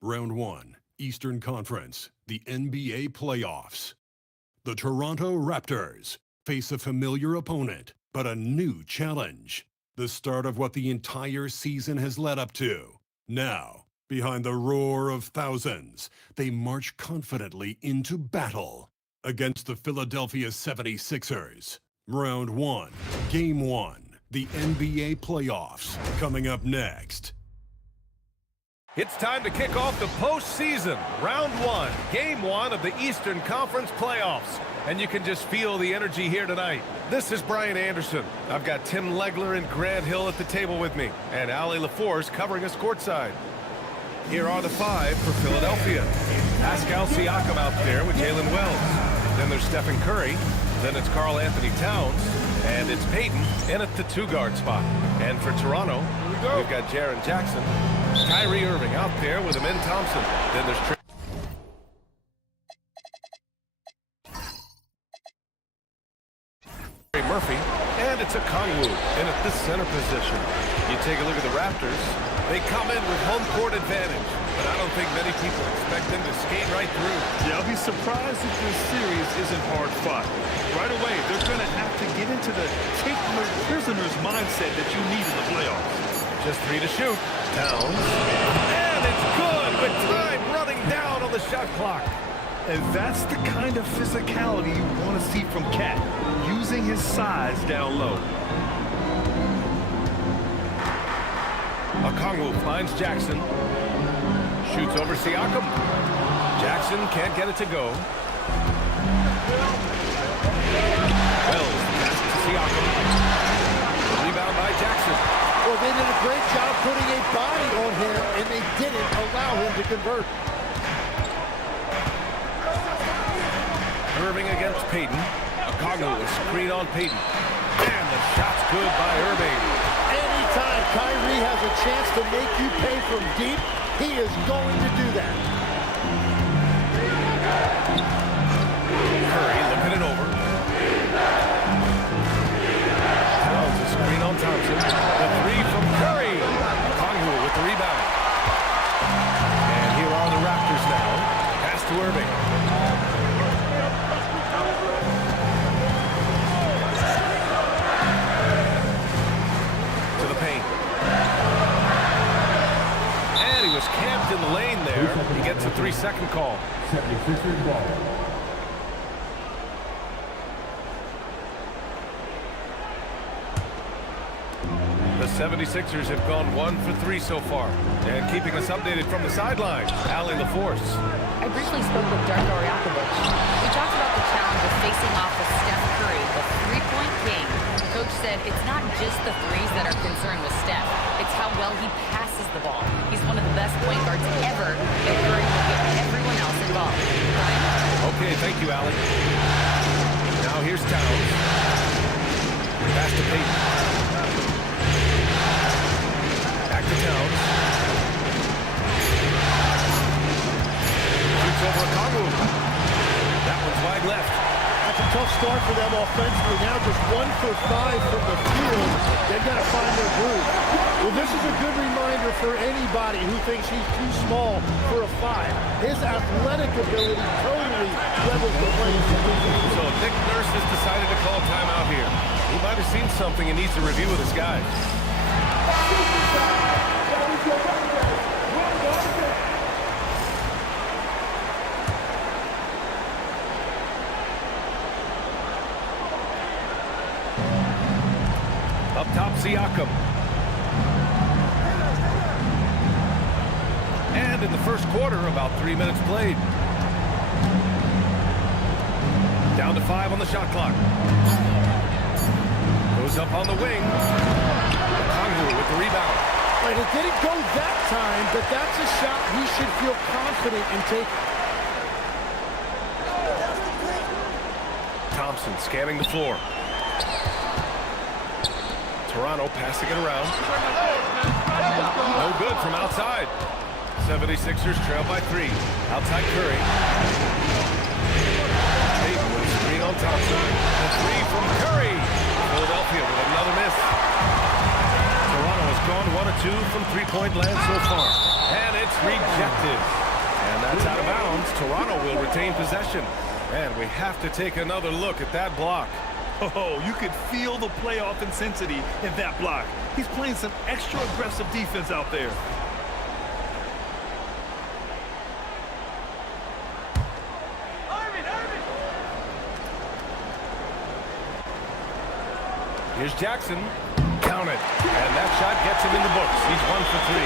Round 1, Eastern Conference, the NBA playoffs. The Toronto Raptors face a familiar opponent, but a new challenge. The start of what the entire season has led up to. Now, behind the roar of thousands, they march confidently into battle against the Philadelphia 76ers. Round 1, Game 1, the NBA playoffs, coming up next. It's time to kick off the postseason. Round 1, Game 1 of the Eastern Conference playoffs. And you can just feel the energy here tonight. This is Brian Anderson. I've got Tim Legler and Grant Hill at the table with me, and Ali LaForce covering us courtside. Here are the 5 for Philadelphia. Pascal Siakam out there with Jalen Wells. Then there's Stephen Curry. Then it's Karl Anthony Towns. And it's Payton in at the 2-guard spot. And for Toronto, we've got Jaren Jackson. Kyrie Irving out there with Amin Thompson. Then there's Trey Murphy. And it's a Kongwu in at the center position. You take a look at the Raptors. They come in with home court advantage. But I don't think many people expect them to skate right through. Yeah, I'll be surprised if this series isn't hard fought. Right away, they're going to have to get into the take-no-prisoners mindset that you need in the playoffs. Just 3 to shoot. Towns. And it's good with time running down on the shot clock. And that's the kind of physicality you want to see from Cat, using his size down low. Okongwu finds Jackson. Shoots over Siakam. Jackson can't get it to go. Wells passes to Siakam. Rebound by Jackson. Well, they did a great job putting a body on him, and they didn't allow him to convert. Irving against Payton. Okongwu a screen on Payton. And the shot's good by Irving. Anytime Kyrie has a chance to make you pay from deep, he is going to do that. Curry looking it over. Towns a screen on Thompson. The 3 from Curry. Okongwu with the rebound. And here are the Raptors now. Pass to Irving. To the paint. And he was camped in the lane there. He gets a 3-second call. 76ers ball. The 76ers have gone 1 for 3 so far. And keeping us updated from the sideline, Ali LaForce. I briefly spoke with Darko Rakovic. We talked about the challenge of facing off with Steph Curry, the three-point king. The coach said it's not just the threes that are concerned with Steph. It's how well he passes the ball. He's one of the best point guards ever, and Curry will get everyone else involved. Brian? Okay, thank you, Ali. Now here's Towns. Pass to Payton. Back to Towns. Shoots over Okongwu. That one's wide left. That's a tough start for them offensively. Now just 1 for 5 from the field. They've got to find their groove. Well, this is a good reminder for anybody who thinks he's too small for a 5. His athletic ability totally levels the playing field. So Nick Nurse has decided to call timeout here. He might have seen something and needs to review with his guys. Up top, Siakam. And in the first quarter, about 3 minutes played. Down to 5 on the shot clock. Goes up on the wing. Okongwu with the rebound. Right, it didn't go that time, but that's a shot he should feel confident in taking. Thompson scanning the floor. Toronto passing it around. No good from outside. 76ers trail by 3. Outside Curry. Payton with a screen on Thompson. The 3 from Curry. Philadelphia with another miss. Toronto has gone 1 of 2 from three-point land so far. And it's rejected. And that's out of bounds. Toronto will retain possession. And we have to take another look at that block. Oh, you could feel the playoff intensity in that block. He's playing some extra aggressive defense out there. Here's Jackson. Count it. And that shot gets him in the books. He's 1 for 3.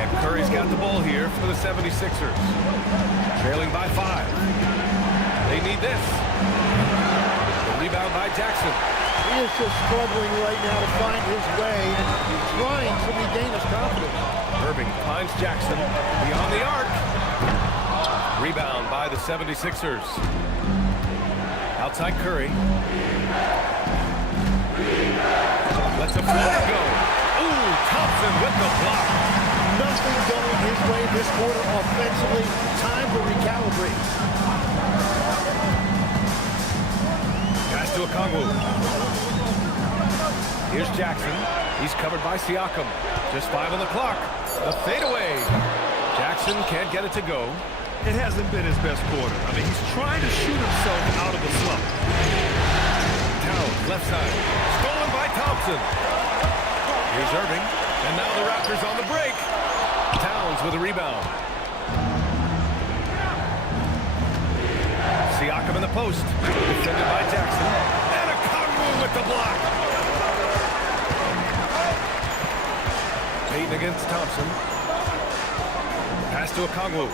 And Curry's got the ball here for the 76ers. Trailing by 5. They need this. The rebound by Jackson. He is just struggling right now to find his way and trying to regain his confidence. Irving finds Jackson beyond the arc. Rebound by the 76ers. Outside Curry. Lets a floater go. Ooh, Thompson with the block. Nothing going his way this quarter offensively. Time to recalibrate. Pass to Okongwu. Here's Jackson. He's covered by Siakam. Just 5 on the clock. The fadeaway. Jackson can't get it to go. It hasn't been his best quarter. I mean, he's trying to shoot himself out of the slump. Towns, left side. Stolen by Thompson. Here's Irving. And now the Raptors on the break. Towns with a rebound. Siakam in the post. Defended by Jackson. And Okongwu with the block. Payton against Thompson. Pass to Okongwu.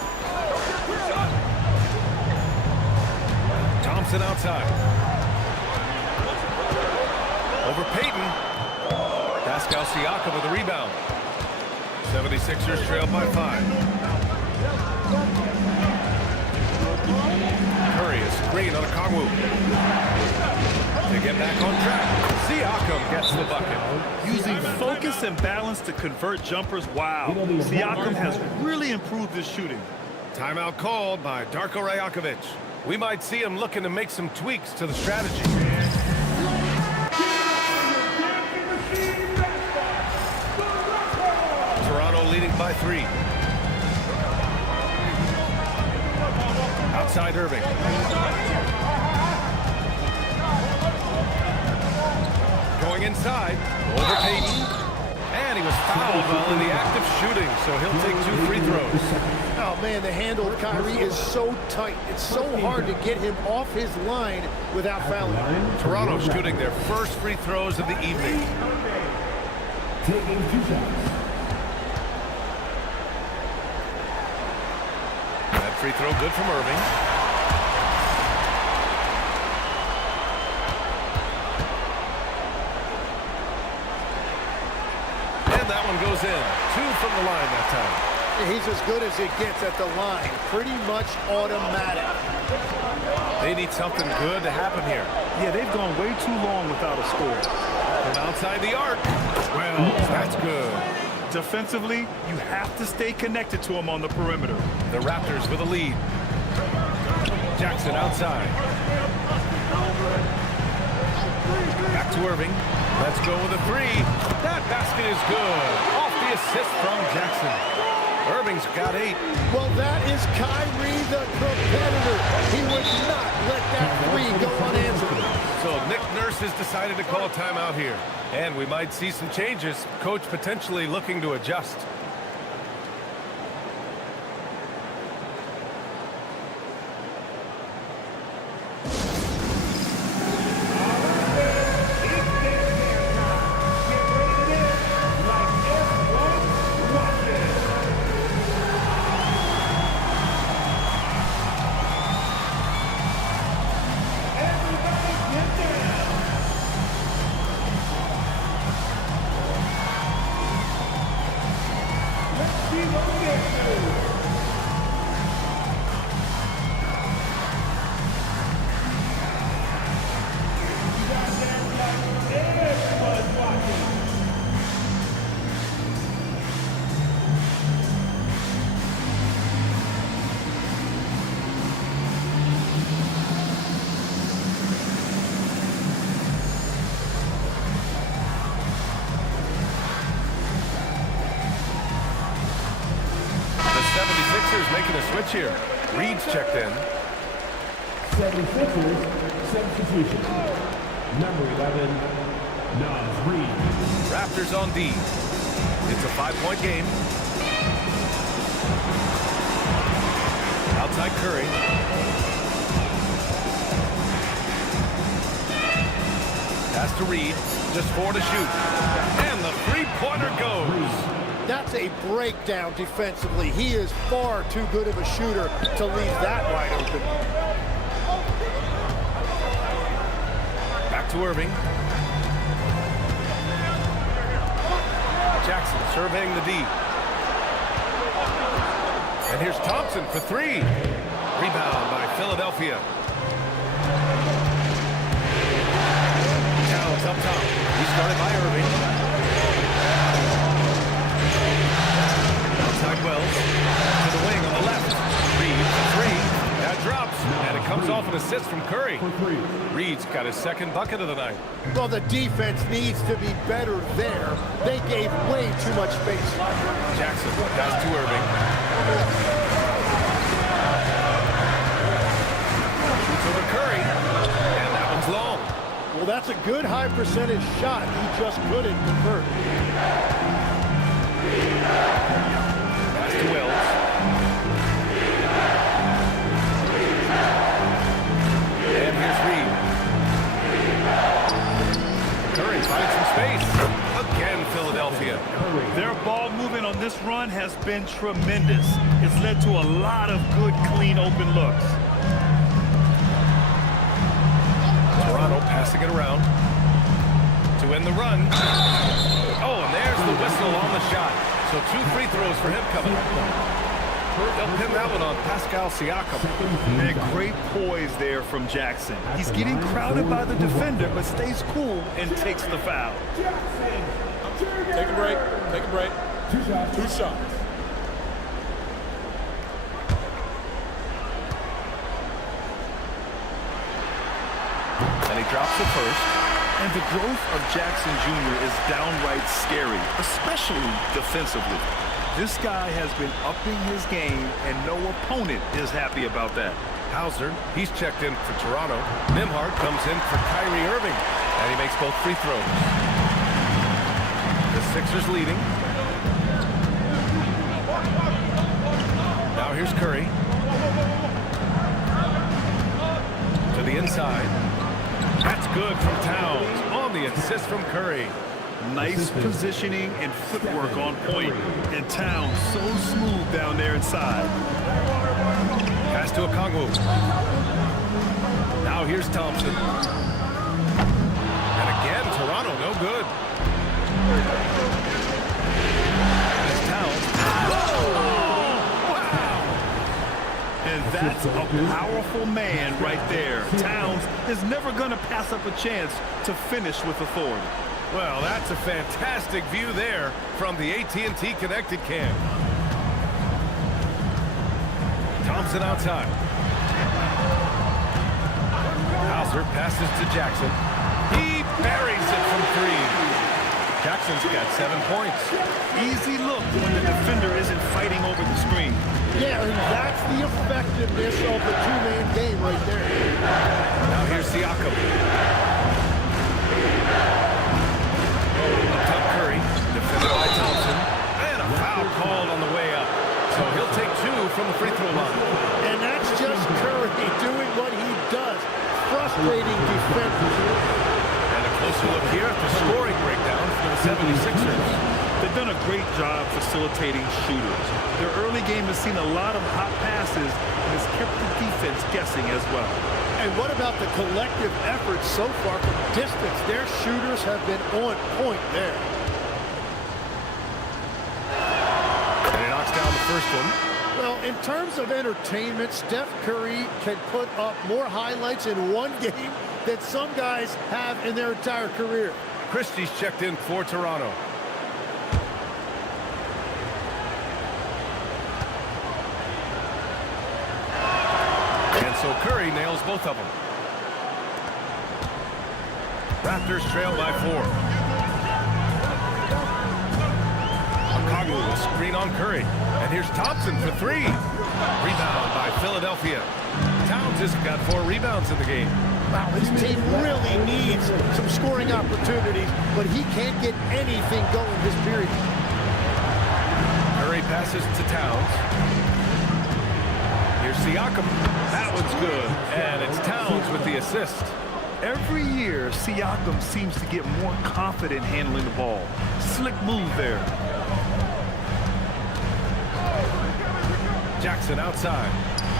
Thompson outside. Over Payton. Pascal Siakam with the rebound. 76ers trail by 5. Curry is screen on Okongwu. To get back on track. Siakam gets the bucket. Using focus and balance to convert jumpers. Wow. Siakam has really improved his shooting. Timeout called by Darko Rajakovic. We might see him looking to make some tweaks to the strategy. Toronto leading by 3. Outside Irving. Going inside. Over Payton. And he was fouled while in the act of shooting, so he'll take 2 free throws. Oh, man, the handle of Kyrie is so tight. It's so hard to get him off his line without fouling. Toronto shooting their first free throws of the evening. Taking 2 shots. That free throw good from Irving. And that one goes in. 2 from the line that time. He's as good as it gets at the line. Pretty much automatic. They need something good to happen here. Yeah, they've gone way too long without a score. From outside the arc. Well, that's good. Defensively, you have to stay connected to him on the perimeter. The Raptors with a lead. Jackson outside. Back to Irving. Let's go with a 3. That basket is good. Off the assist from Jackson. Irving's got 8. Well, that is Kyrie the competitor. He would not let that 3 go unanswered. So Nick Nurse has decided to call a timeout here. And we might see some changes. Coach potentially looking to adjust. switch here. Reed's checked in. 76ers substitution. Number 11, Nas Reed. Raptors on D. It's a 5-point game. Outside Curry. Pass to Reed. Just 4 to shoot. And the three-pointer goes. That's a breakdown defensively. He is far too good of a shooter to leave that wide open. Back to Irving. Jackson surveying the D. And here's Thompson for 3. Rebound by Philadelphia. Towns up top. He started by Irving. Outside Wells. To the wing on the left. Reed for 3. That drops. And it comes off an assist from Curry. Reed's got his second bucket of the night. Well, the defense needs to be better there. They gave way too much space. Jackson pass to Irving. Shoots over Curry. And that one's long. Well, that's a good high percentage shot. He just couldn't convert. Pass to Wells. And here's Reed. Curry finds some space. Again, Philadelphia. Their ball movement on this run has been tremendous. It's led to a lot of good, clean, open looks. Toronto passing it around to end the run. Oh, and there's the whistle on the shot. So 2 free throws for him coming. They'll pin that one on Pascal Siakam. And great poise there from Jackson. He's getting crowded by the defender, but stays cool and takes the foul. Take a break. Take a break. 2 shots. 2 shots. And he drops the first. And the growth of Jackson Jr. is downright scary, especially defensively. This guy has been upping his game, and no opponent is happy about that. Hauser, he's checked in for Toronto. Nembhard comes in for Kyrie Irving, and he makes both free throws. The Sixers leading. Now here's Curry. To the inside. That's good from Towns on the assist from Curry. Nice positioning and footwork on point. And Towns so smooth down there inside. Pass to Okongwu. Now here's Thompson. And again, Toronto no good. And it's Towns. And that's a powerful man right there. Towns is never going to pass up a chance to finish with authority. Well, that's a fantastic view there from the AT&T Connected Cam. Thompson outside. Hauser passes to Jackson. He buries it from 3. Jackson's got 7 points. Easy look when the defender isn't fighting over the screen. Yeah, and that's the effectiveness of the 2-man game right there. Now here's Siakam. Up top Curry, defended by Thompson. And a foul called on the way up. So he'll take 2 from the free throw line. And that's just Curry doing what he does. Frustrating defense. And a closer look here at the scoring breakdown for the 76ers. They've done a great job facilitating shooters. Their early game has seen a lot of hot passes and has kept the defense guessing as well. And what about the collective effort so far from distance? Their shooters have been on point there. And he knocks down the first one. Well, in terms of entertainment, Steph Curry can put up more highlights in one game than some guys have in their entire career. Christie's checked in for Toronto. And so Curry nails both of them. Raptors trail by 4. Koglu will screen on Curry. And here's Thompson for three. Rebound by Philadelphia. Towns has got 4 rebounds in the game. Wow, his team really needs some scoring opportunities, but he can't get anything going this period. Curry passes to Towns. Here's Siakam. That one's good. And it's Towns with the assist. Every year, Siakam seems to get more confident handling the ball. Slick move there. Jackson outside.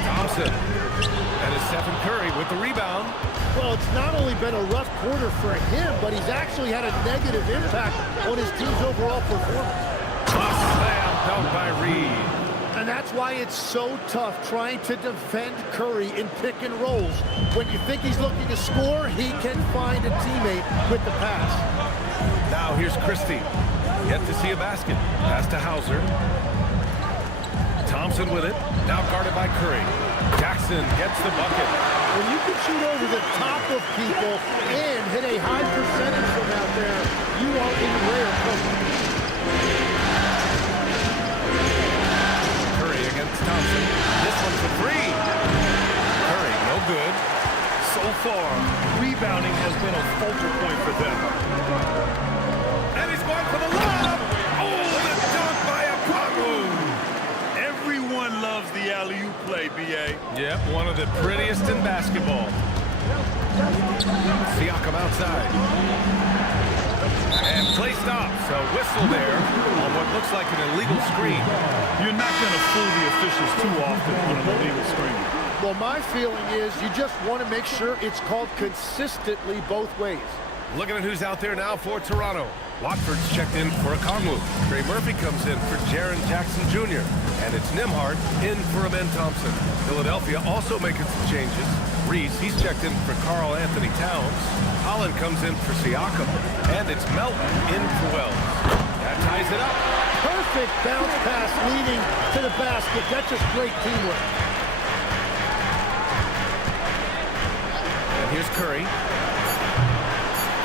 Thompson. And it's Stephen Curry with the rebound. Well, it's not only been a rough quarter for him, but he's actually had a negative impact on his team's overall performance. Slam dunk by Reed. And that's why it's so tough trying to defend Curry in pick and rolls. When you think he's looking to score, he can find a teammate with the pass. Now here's Christie. Yet to see a basket. Pass to Hauser. Thompson with it. Now guarded by Curry. Jackson gets the bucket. When you can shoot over the top of people and hit a high percentage from out there, you are in rare company. Curry against Thompson. This one for three. Curry, no good. So far, rebounding has been a focal point for them. And he's going for the lob. Oh, the dunk by Okongwu. Everyone loves the alley-oop play, B.A. Yep, one of the prettiest in basketball. Siakam outside. And play stops. A whistle there on what looks like an illegal screen. You're not going to fool the officials too often on an illegal screen. Well, my feeling is you just want to make sure it's called consistently both ways. Looking at who's out there now for Toronto. Watford's checked in for Okongwu. Trey Murphy comes in for Jaren Jackson Jr. And it's Nembhard in for Amen Thompson. Philadelphia also making some changes. Reese, he's checked in for Karl Anthony Towns. Holland comes in for Siakam. And it's Melton in for Wells. That ties it up. Perfect bounce pass leading to the basket. That's just great teamwork. And here's Curry.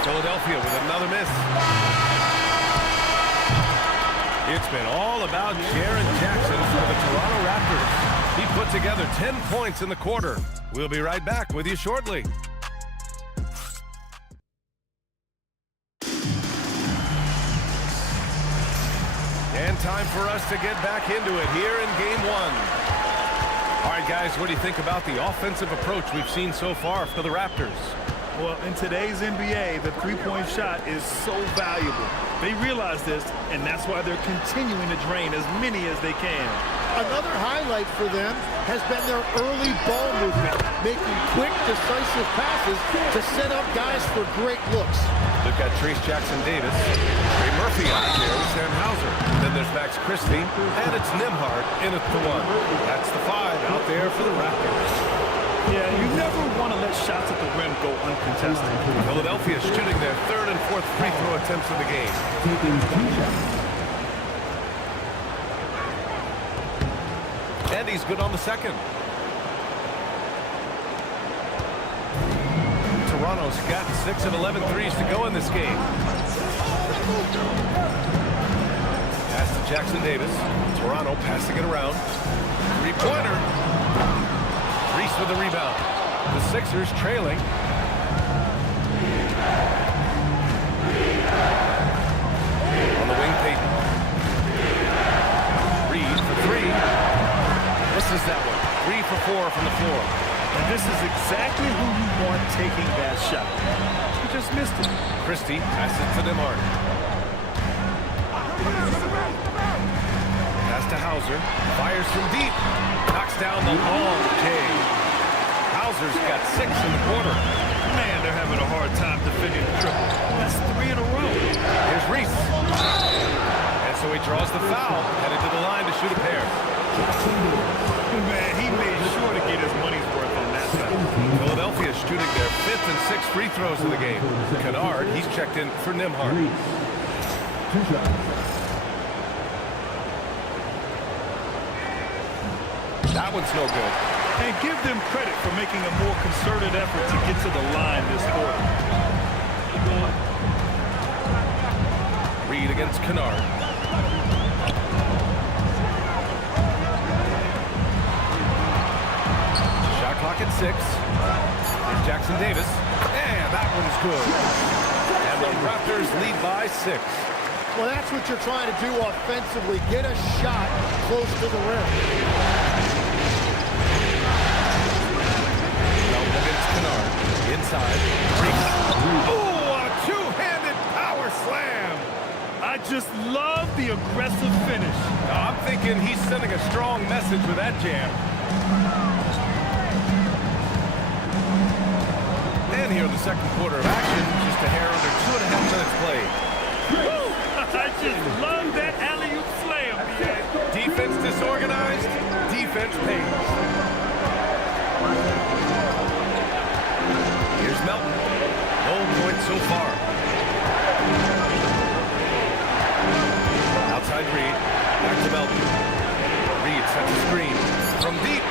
Philadelphia with another miss. It's been all about Jaren Jackson for the Toronto Raptors. He put together 10 points in the quarter. We'll be right back with you shortly. And time for us to get back into it here in Game 1. All right, guys, what do you think about the offensive approach we've seen so far for the Raptors? Well, in today's NBA, the three-point shot is so valuable. They realize this, and that's why they're continuing to drain as many as they can. Another highlight for them has been their early ball movement, making quick, decisive passes to set up guys for great looks. They've got Trace Jackson-Davis, Trey Murphy out there with Sam Hauser. Then there's Max Christie, and it's Nembhard in at the 1. That's the 5 out there for the Raptors. Yeah, you never want to let shots at the rim go uncontested. Philadelphia shooting their 3rd and 4th free throw attempts of the game. Taking 2 shots. And he's good on the 2nd. Toronto's got 6 of 11 threes to go in this game. Pass to Jackson-Davis. Toronto passing it around. Three-pointer. Reese with the rebound. The Sixers trailing. On the wing, Payton. Reed for 3. Misses that one. 3 for 4 from the floor. And this is exactly who you want taking that shot. He just missed it. Christie passes to Nembhard. Pass to Hauser. Fires from deep. Knocks down the long J. Hauser's got 6 in the quarter. Man, they're having a hard time defending the triple. That's 3 in a row. Here's Reese. And so he draws the foul, headed to the line to shoot a pair. Man, he made sure to get his money's worth on that side. Philadelphia shooting their 5th and 6th free throws of the game. Kennard, he's checked in for Nembhard. 2 shots. That one's no good. And give them credit for making a more concerted effort to get to the line this quarter. Reed against Kennard. 6. Here's Jackson Davis. And that one's good. And the Raptors lead by 6. Well, that's what you're trying to do offensively. Get a shot close to the rim. Melton against Kennard. Inside. Ooh, a two-handed power slam. I just love the aggressive finish. Now, I'm thinking he's sending a strong message with that jam. And here in the second quarter of action, just a hair under 2.5 minutes played. I just love that alley-oop slam, BA. Defense disorganized, defense pays. Here's Melton. No points so far. Outside Reed. Back to Melton. Reed sets a screen. From deep.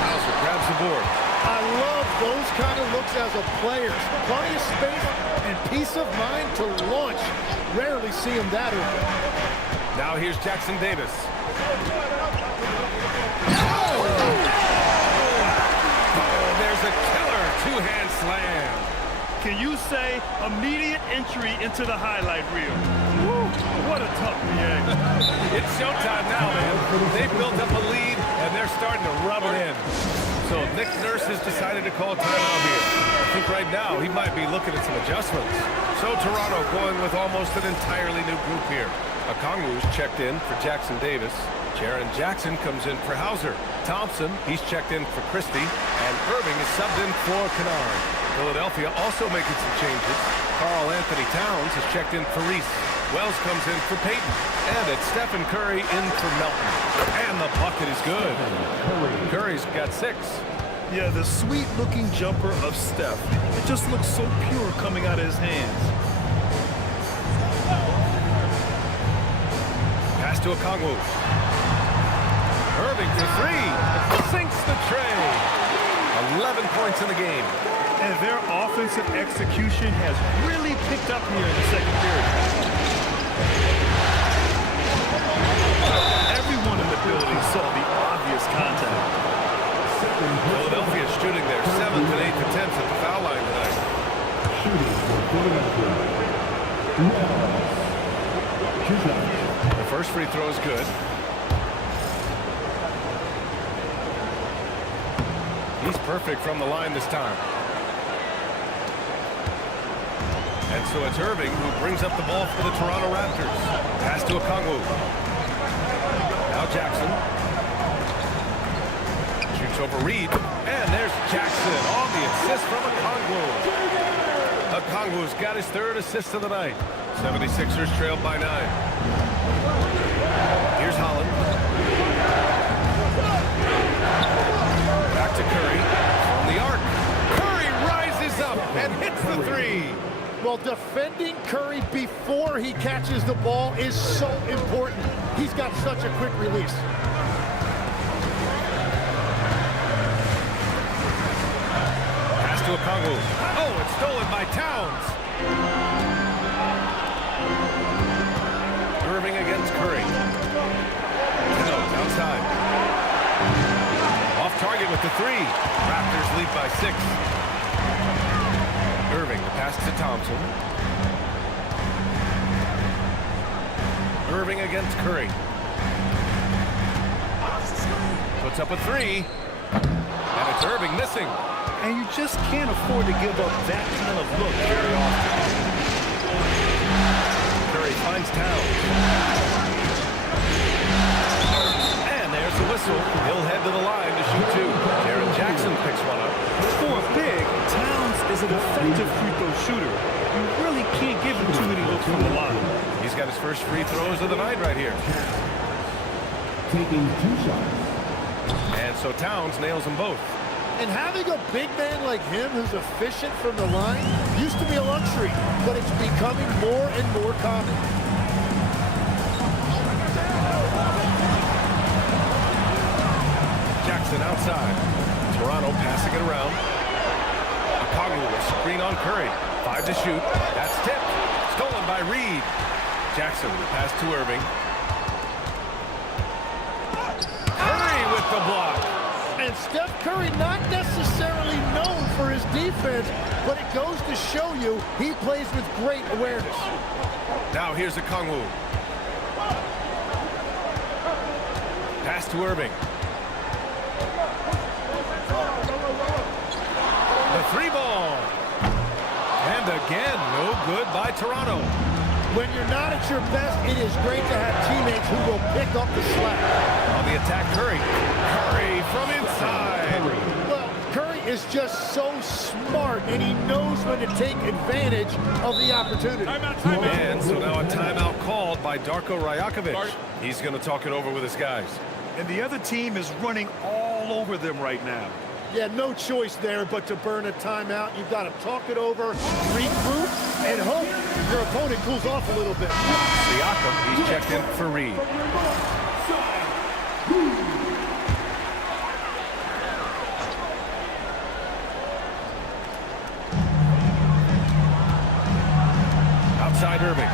Hauser grabs the board. I love those kind of looks as a player. Plenty of space and peace of mind to launch. Rarely see him that early. Now here's Jackson Davis. There's a killer two-hand slam. Can you say immediate entry into the highlight reel? Woo, what a tough BA. It's showtime now, man. They've built up a lead, and they're starting to rub it in. So Nick Nurse has decided to call timeout here. I think right now he might be looking at some adjustments. So Toronto going with almost an entirely new group here. Okongwu's checked in for Jackson Davis. Jaren Jackson comes in for Hauser. Thompson, he's checked in for Christie. And Irving is subbed in for Kennard. Philadelphia also making some changes. Karl Anthony Towns is checked in for Reese. Wells comes in for Payton. And it's Stephen Curry in for Melton. And the bucket is good. Curry's got 6. Yeah, the sweet-looking jumper of Steph. It just looks so pure coming out of his hands. Pass to Okongwu. Irving for 3. Sinks the tray. 11 points in the game. And their offensive execution has really picked up here in the second period. Everyone in the building saw the obvious contact. Philadelphia shooting their 7th and 8th attempts at the foul line tonight. Shooting for Philadelphia. The first free throw is good. He's perfect from the line this time. And so it's Irving who brings up the ball for the Toronto Raptors. Pass to Okongwu. Now Jackson. Shoots over Reed. And there's Jackson on the assist from Okongwu. Okongwu's got his 3rd assist of the night. 76ers trailed by 9. Here's Holland. Back to Curry. From the arc. Curry rises up and hits the 3. Well, defending Curry before he catches the ball is so important. He's got such a quick release. Pass to Okongwu. Oh, it's stolen by Towns. Irving against Curry. Towns outside. Off target with the 3. Raptors lead by 6. Irving, the pass to Thompson. Irving against Curry. Puts up a 3. And it's Irving missing. And you just can't afford to give up that kind of look very often. Curry finds Towns. And there's the whistle. He'll head to the line to shoot 2. Jaren Jackson picks one up. For a big, Towns is an effective free throw shooter. You really can't give him too many looks from the line. He's got his first free throws of the night right here. Taking 2 shots. And so Towns nails them both. And having a big man like him who's efficient from the line used to be a luxury, but it's becoming more and more common. Jackson outside. Toronto passing it around. Okongwu will screen on Curry. 5 to shoot. That's tipped. Stolen by Reed. Jackson, the pass to Irving. Curry with the block. and Steph Curry not necessarily known for his defense, but it goes to show you he plays with great awareness. Now here's a Kongwu. Pass to Irving. The three ball. And again, no good by Toronto. When you're not at your best, it is great to have teammates who will pick up the slack. On the attack, Curry. Curry from inside. Well, Curry is just so smart, and he knows when to take advantage of the opportunity. And so now a timeout called by Darko Rajakovic. He's going to talk it over with his guys. And the other team is running all over them right now. Yeah, no choice there but to burn a timeout. You've got to talk it over, regroup, and hope your opponent cools off a little bit. Siakam, he's checked in for Reed. Outside Irving.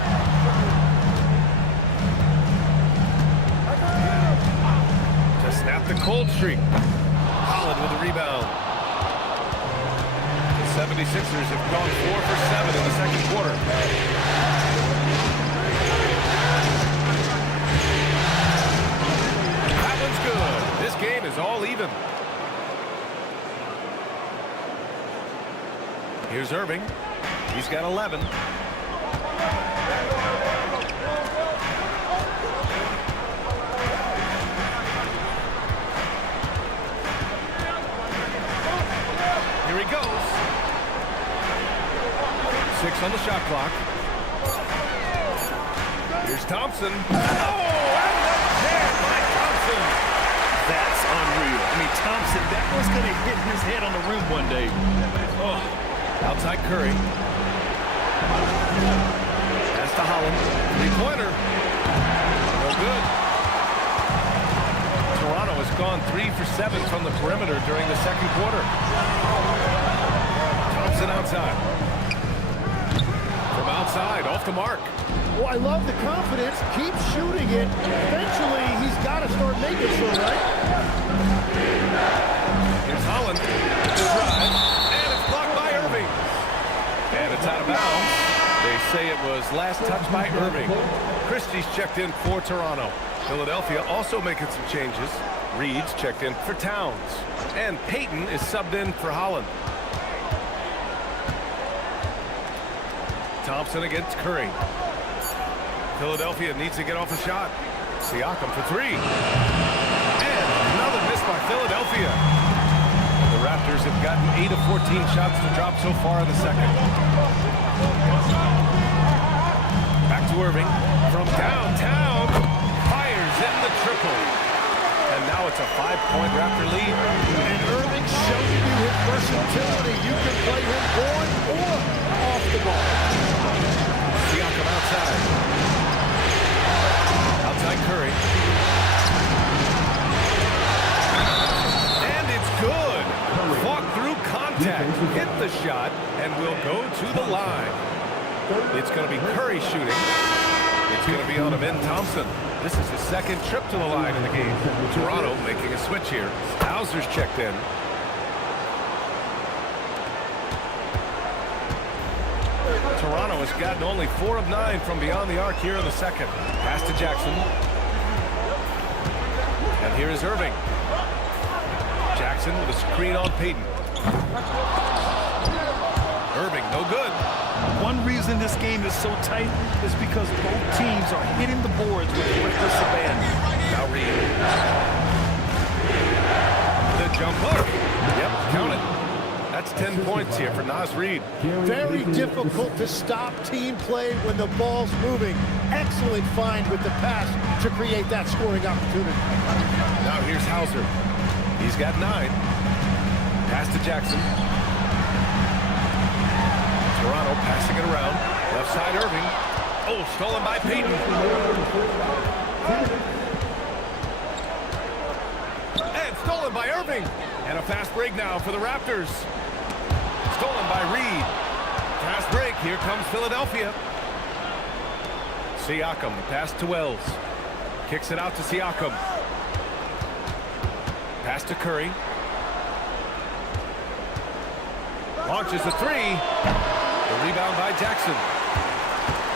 To snap the cold streak. Holland with a rebound. The 76ers have gone 4 for 7 in the second quarter. That one's good. This game is all even. Here's Irving. He's got 11. Here he goes. 6 on the shot clock. Here's Thompson. Oh, and the jam by Thompson. That's unreal. I mean, Thompson, that was going to hit his head on the rim one day. Oh, outside Curry. Pass to Holland. Three-pointer. No good. Toronto has gone 3 for 7 from the perimeter during the second quarter. Thompson outside. From outside, off the mark. Well, I love the confidence. Keep shooting it. Eventually, he's got to start making some, right? Here's Holland. The drive. And it's blocked by Irving. And it's out of bounds. They say it was last touched by Irving. Christie's checked in for Toronto. Philadelphia also making some changes. Reed's checked in for Towns. And Payton is subbed in for Holland. Thompson against Curry. Philadelphia needs to get off a shot. Siakam for 3. And another miss by Philadelphia. The Raptors have gotten 8 of 14 shots to drop so far in the second. Back to Irving. From downtown. Fires in the triple. And now it's a 5-point Raptor lead. And Irving showing you his versatility. You can play him on or off the ball. Siakam outside. Outside Curry. And it's good. Fought through contact. Hit the shot and will go to the line. It's going to be Curry shooting. It's going to be on Ben Thompson. This is his second trip to the line in the game. Toronto making a switch here. Hauser's checked in. Toronto has gotten only 4 of 9 from beyond the arc here in the second. Pass to Jackson. And here is Irving. Jackson with a screen on Payton. Irving, no good. One reason this game is so tight is because both teams are hitting the boards with reckless abandon. Now Reed. The jump hook. Yep, count it. That's 10 points here for Naz Reid. Very difficult to stop team play when the ball's moving. Excellent find with the pass to create that scoring opportunity. Now here's Hauser. He's got 9. Pass to Jackson. Toronto passing it around. Left side Irving. Oh, stolen by Payton. And stolen by Irving. And a fast break now for the Raptors. Stolen by Reed. Fast break. Here comes Philadelphia. Siakam, the pass to Wells. Kicks it out to Siakam. Pass to Curry. Launches a three. The rebound by Jackson.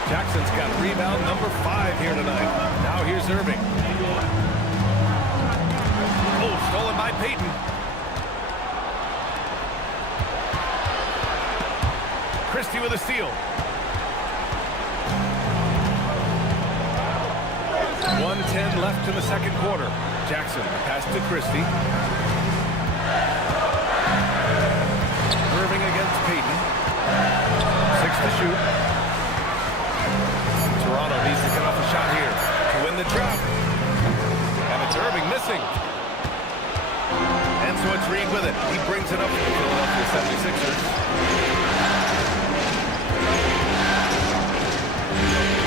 Jackson's got rebound number 5 here tonight. Now here's Irving. Oh, stolen by Payton. Christie with a steal. 1:10 left in the second quarter. Jackson pass to Christie. Irving against Payton. 6 to shoot. Toronto needs to get off a shot here to win the drought. And it's Irving missing. And so it's Reed with it. He brings it up to the Philadelphia 76ers.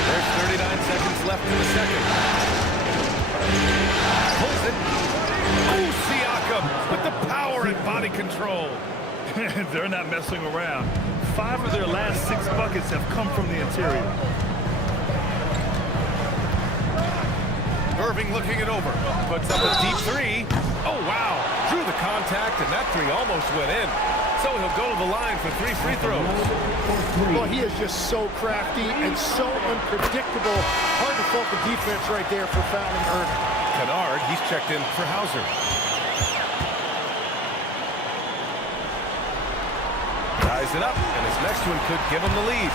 There's 39 seconds left in the second. Pulls it. Oh, Siakam with the power and body control. They're not messing around. 5 of their last 6 buckets have come from the interior. Irving looking it over. Puts up a deep three. Oh, wow. Drew the contact, and that three almost went in. So he'll go to the line for 3 free throws. Well, he is just so crafty and so unpredictable. Hard to fault the defense right there for fouling Irving. Kennard, he's checked in for Hauser. Ties it up, and his next one could give him the lead.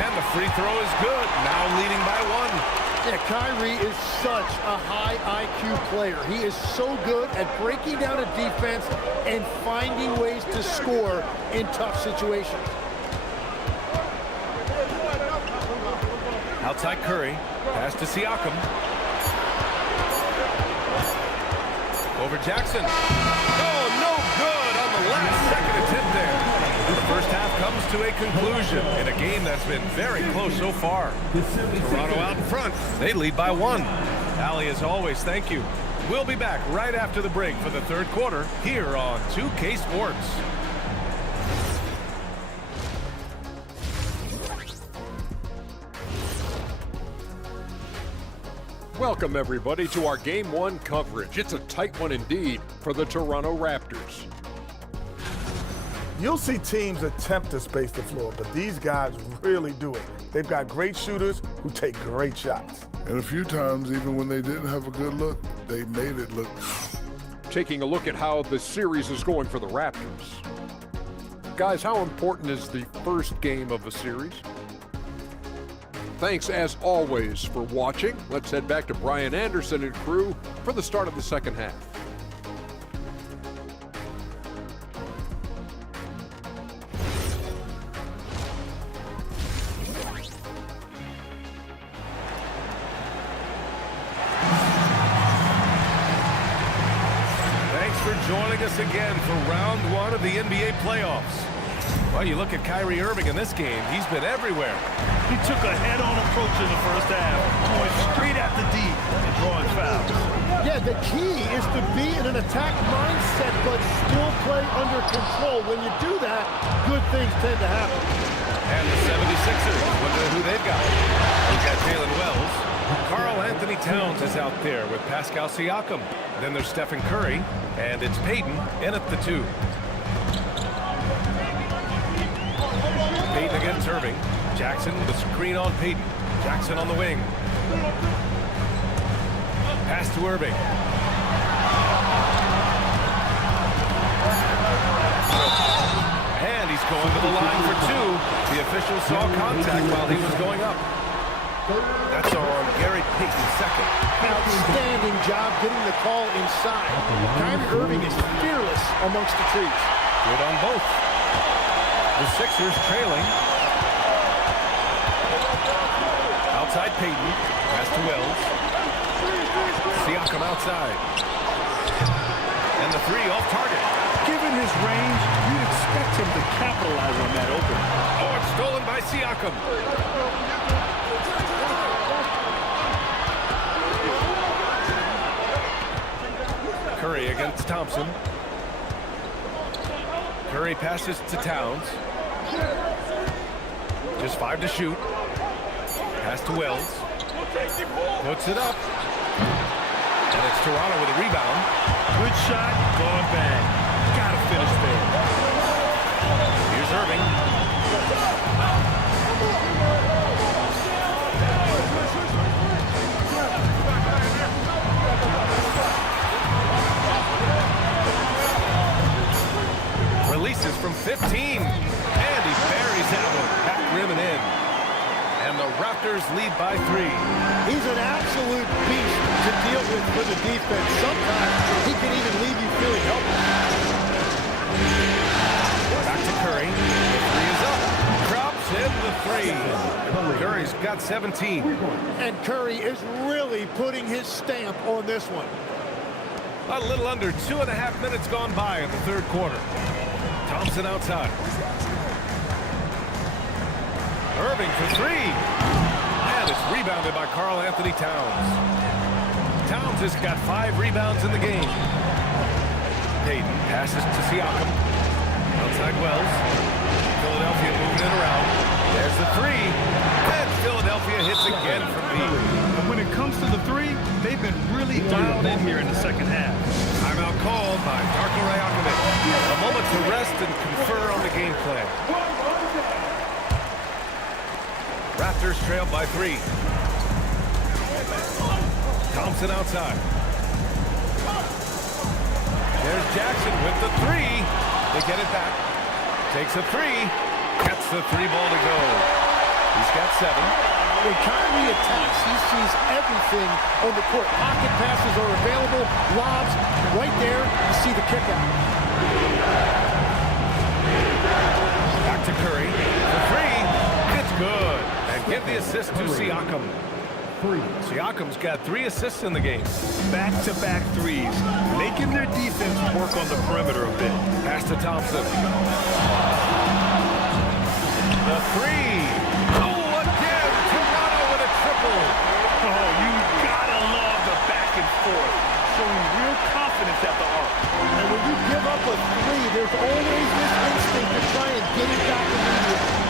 And the free throw is good. Now leading by 1. Yeah, Kyrie is such a high IQ player. He is so good at breaking down a defense and finding ways to score in tough situations. Outside Curry. Pass to Siakam. Over Jackson. Oh, no good on the last second attempt there. The first half comes to a conclusion in a game that's been very close so far. Toronto out in front. They lead by 1. Allie, as always, thank you. We'll be back right after the break for the third quarter here on 2K Sports. Welcome, everybody, to our Game 1 coverage. It's a tight one indeed for the Toronto Raptors. You'll see teams attempt to space the floor, but these guys really do it. They've got great shooters who take great shots. And a few times, even when they didn't have a good look, they made it look. Taking a look at how the series is going for the Raptors. Guys, how important is the first game of a series? Thanks, as always, for watching. Let's head back to Brian Anderson and crew for the start of the second half. Thanks for joining us again for round 1 of the NBA playoffs. Well, you look at Kyrie Irving in this game, he's been everywhere. He took a head-on approach in the first half, going straight at the D and drawing fouls. Yeah, the key is to be in an attack mindset, but still play under control. When you do that, good things tend to happen. And the 76ers, look at who they've got. We've got Jalen Wells. Karl Anthony Towns is out there with Pascal Siakam. Then there's Stephen Curry, and it's Payton in at the 2. Payton against Irving. Jackson with a screen on Payton. Jackson on the wing. Pass to Irving. And he's going to the line for 2. The official saw contact while he was going up. That's on Gary Payton's second. Outstanding job getting the call inside. Kyrie Irving is fearless amongst the trees. Good on both. The Sixers trailing. Outside Payton. Pass to Wells. Siakam outside. And the 3 off target. Given his range, you'd expect him to capitalize on that opening. Oh, it's stolen by Siakam. Curry against Thompson. Curry passes to Towns. Just 5 to shoot. Pass to Wells. Puts it up. And it's Toronto with a rebound. Good shot, gone bad. finish there. Here's Irving. Releases from 15. And he buries that one. Back rim and in. And the Raptors lead by 3. He's an absolute beast to deal with for the defense. Sometimes he can even leave you feeling helpless. Back to Curry. The 3 is up. Drops in the 3. Curry's got 17. And Curry is really putting his stamp on this one. A little under 2.5 minutes gone by in the third quarter. Thompson outside. Irving for 3. And it's rebounded by Karl Anthony Towns. Towns has got 5 rebounds in the game. Payton passes to Siakam. Outside Wells. Philadelphia moving it around. There's the 3. And Philadelphia hits again from deep. And when it comes to the 3, they've been really dialed in here in the second half. Timeout called by Darko Rajakovic. A moment to rest and confer on the game plan. Raptors trail by 3. Thompson outside. There's Jackson with the 3. They get it back. Takes a 3. Gets the 3-ball to go. He's got 7. When Kyrie attacks, he sees everything on the court. Pocket passes are available. Lobs right there. You see the kick out. Back to Curry. The 3. It's good. And give the assist to Siakam. Siakam's got 3 assists in the game. Back-to-back threes, making their defense work on the perimeter a bit. Pass to Thompson. The 3. Oh, again. Toronto with a triple. Oh, you gotta love the back and forth, showing real confidence at the arc. And when you give up a 3, there's always this instinct to try and get it back immediately.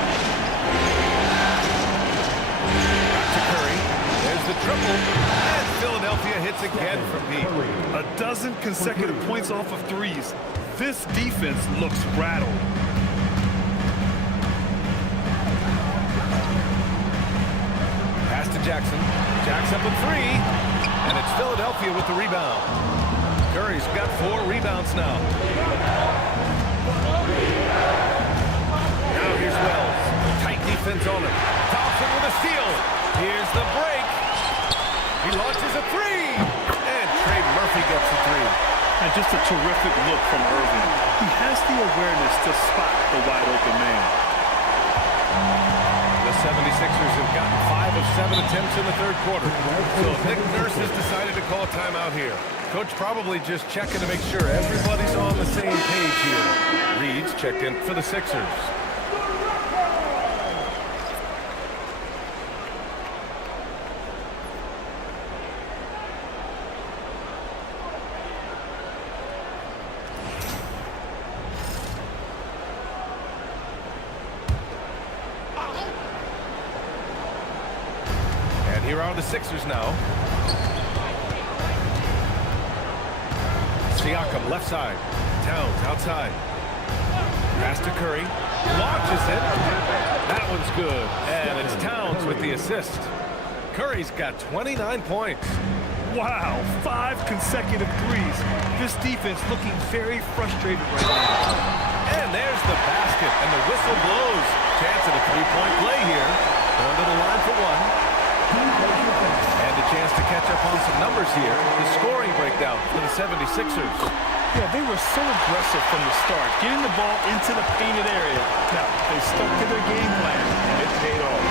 The triple, and Philadelphia hits again from deep. A dozen consecutive points off of threes. This defense looks rattled. Pass to Jackson. Jack's up with 3, and it's Philadelphia with the rebound. Curry's got 4 rebounds now. Now here's Wells. Tight defense on him. Thompson with a steal. Here's the break. He launches a 3, and Trey Murphy gets a 3. And just a terrific look from Irving. He has the awareness to spot the wide open man. The 76ers have gotten 5 of 7 attempts in the third quarter. So Nick Nurse has decided to call a timeout here. Coach probably just checking to make sure everybody's on the same page here. Reed's checked in for the Sixers. Here are the Sixers now. Siakam left side. Towns outside. Pass to Curry. Launches it. That one's good. And it's Towns with the assist. Curry's got 29 points. Wow, 5 consecutive threes. This defense looking very frustrated right now. And there's the basket. And the whistle blows. Chance at a 3-point play here. Going to the line for 1. And a chance to catch up on some numbers here. The scoring breakdown for the 76ers. Yeah, they were so aggressive from the start, getting the ball into the painted area. Now, they stuck to their game plan, and it paid off.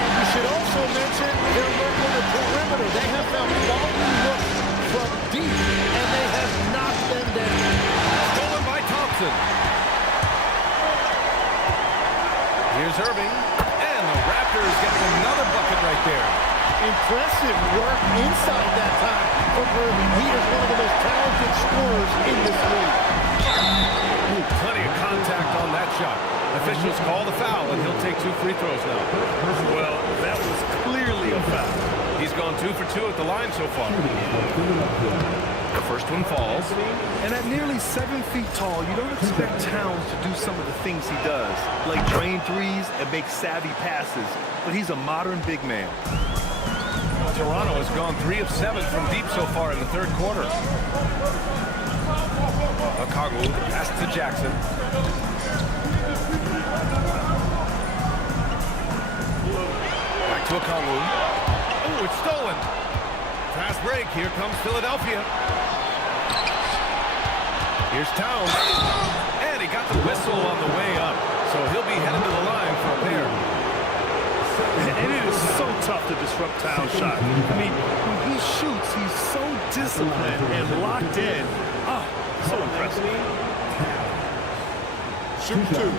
And you should also mention their work on the perimeter. They have found quality looks from deep, and they have knocked them down. Stolen by Thompson. Here's Irving. And the Raptors getting another bucket right there. Impressive work inside that time from Irving. He is one of the most talented scorers in this league. Plenty of contact on that shot. Officials call the foul, and he'll take 2 free throws now. Well, that was clearly a foul. He's gone 2 for 2 at the line so far. The first one falls. And at nearly 7 feet tall, you don't expect Towns to do some of the things he does, like drain threes and make savvy passes, but he's a modern big man. Toronto has gone 3 of 7 from deep so far in the third quarter. Okongwu pass to Jackson. Back to Okongwu. Oh, it's stolen. Fast break. Here comes Philadelphia. Here's Towns. And he got the whistle on the way up. So he'll be headed to the line for a pair. And it is so tough to disrupt Towns' shot. I mean, when he shoots, he's so disciplined and locked in. Ah, so impressive. Shoot 2.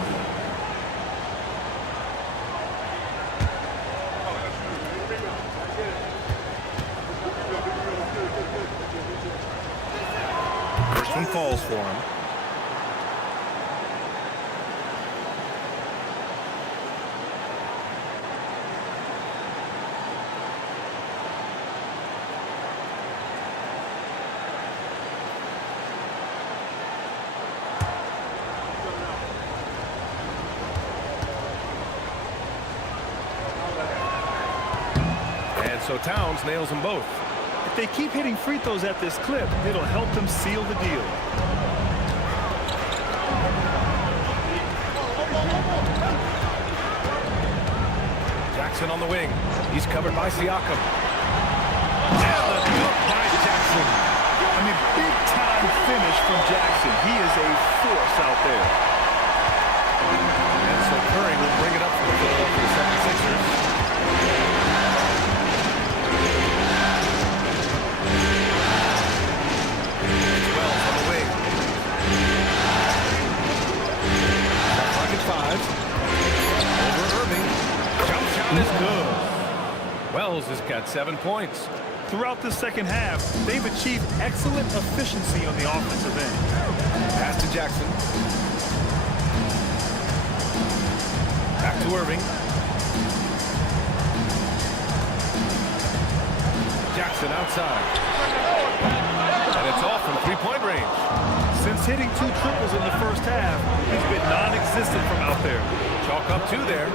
First one falls for him. And so Towns nails them both. If they keep hitting free throws at this clip, it'll help them seal the deal. Jackson on the wing. He's covered by Siakam. And the dunk by Jackson. I mean, big-time finish from Jackson. He is a force out there. And so Curry will bring it up for the Philadelphia 76ers. It's Wells on the wing. Shot clock at 5. Over Irving. Jump shot is good. Wells has got 7 points. Throughout the second half, they've achieved excellent efficiency on the offensive end. Pass to Jackson. Back to Irving. Jackson outside. And it's off from three-point range. Since hitting 2 triples in the first half, he's been non-existent from out there. Chalk up 2 there.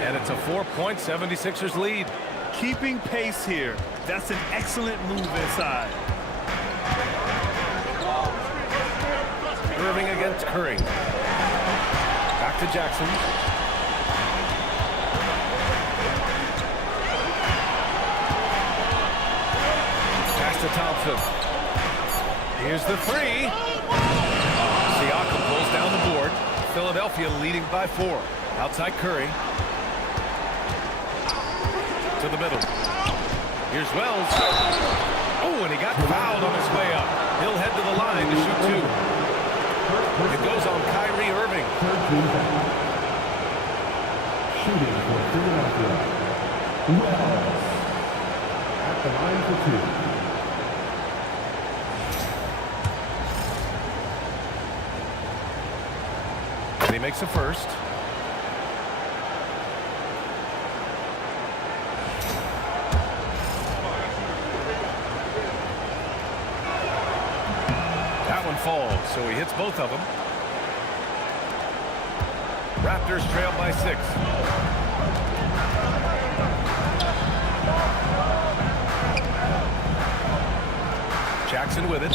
And it's a 4-point 76ers lead. Keeping pace here. That's an excellent move inside. Irving against Curry. Back to Jackson. Pass to Thompson. Here's the 3. Siakam pulls down the board. Philadelphia leading by 4. Outside Curry. To the middle. Here's Wells. Oh, and he got fouled on his way up. He'll head to the line to shoot 2. It goes on Kyrie Irving. Shooting for Philadelphia. Wells at the line for 2. And he makes a first. Falls, so he hits both of them. Raptors trail by 6. Jackson with it.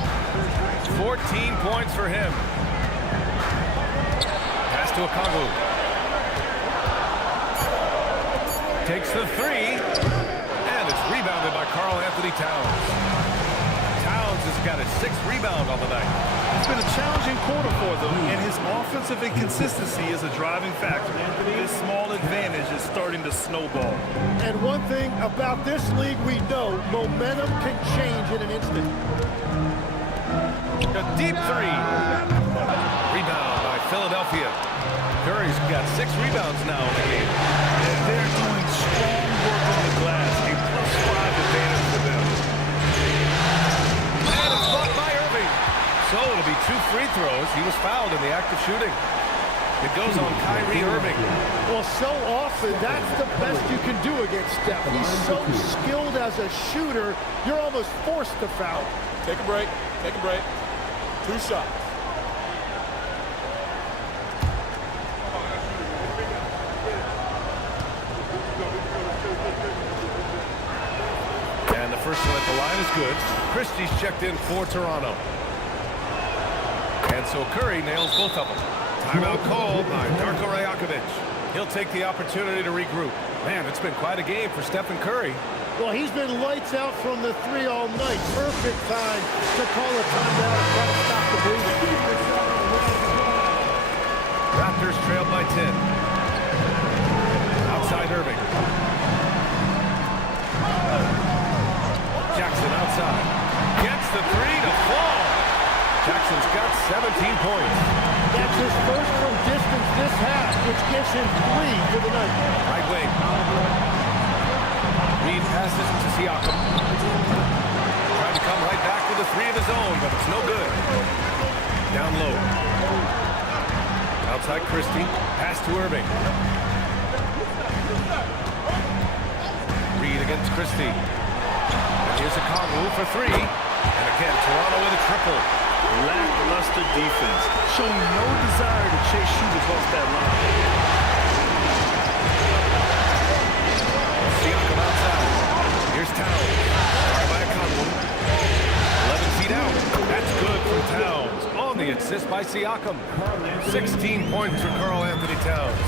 14 points for him. Pass to Okongwu. Takes the 3. And it's rebounded by Karl Anthony Towns. Towns has got his 6th rebound on the night. It's been a challenging quarter for them, and his offensive inconsistency is a driving factor. This small advantage is starting to snowball. And one thing about this league we know, momentum can change in an instant. A deep 3. Rebound by Philadelphia. Curry's got 6 rebounds now in the game. And they're doing strong work on the glass, a +5 advantage for them. And it's blocked by Irving. So it'll be 2 free throws. He was fouled in the act of shooting. It goes on Kyrie Irving. Well, so often, that's the best you can do against Steph. He's so skilled as a shooter, you're almost forced to foul. Take a break. Take a break. 2 shots. And the first one at the line is good. Christie's checked in for Toronto. And so Curry nails both of them. Timeout called by Darko Rajakovic. He'll take the opportunity to regroup. Man, it's been quite a game for Stephen Curry. Well, he's been lights out from the 3 all night. Perfect time to call a timeout and try to stop the bleeding. Raptors trailed by 10. Outside Irving. Jackson outside. Gets the 3 to fall. Jackson's got 17 points. That's his first from distance this half, which gives him 3 for the night. Right wing. Reed passes to Siakam. Trying to come right back with a 3 of his own, but it's no good. Down low. Outside Christie. Pass to Irving. Reed against Christie. And here's a Congu for 3. And again, Toronto with a triple. Lackluster defense, showing no desire to chase shooters off that line. Siakam outside. Here's Towns. Started by a Congu. 11 feet out. That's good from Towns. On the assist by Siakam. 16 points for Karl Anthony Towns.